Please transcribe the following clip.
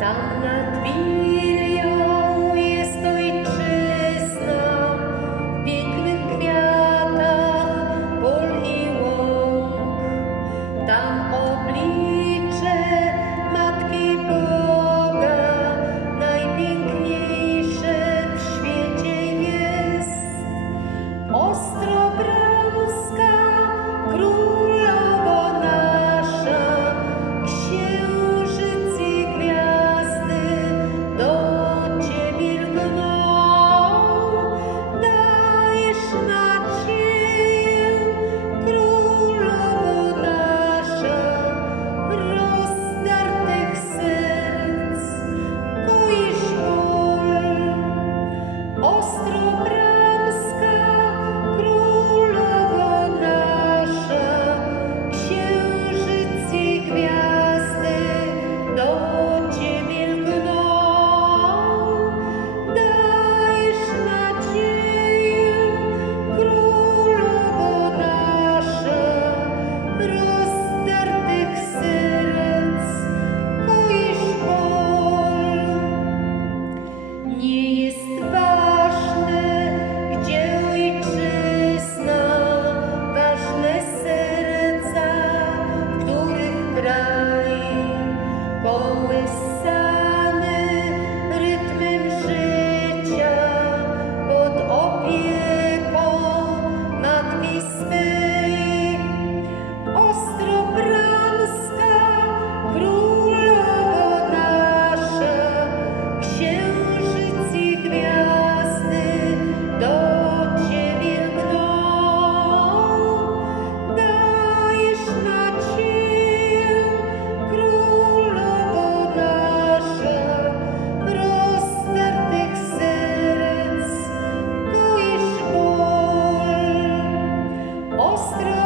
там на твій nostro mostra